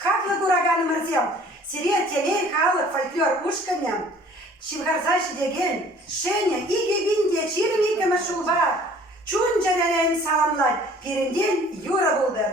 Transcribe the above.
Хаклы кураганы мырзем, сире темей халық фольклор ушканем, чивгарзаши деген, шене иге бинде чирмике машулба, чун жарелен саламлай, перенден юра булдыр.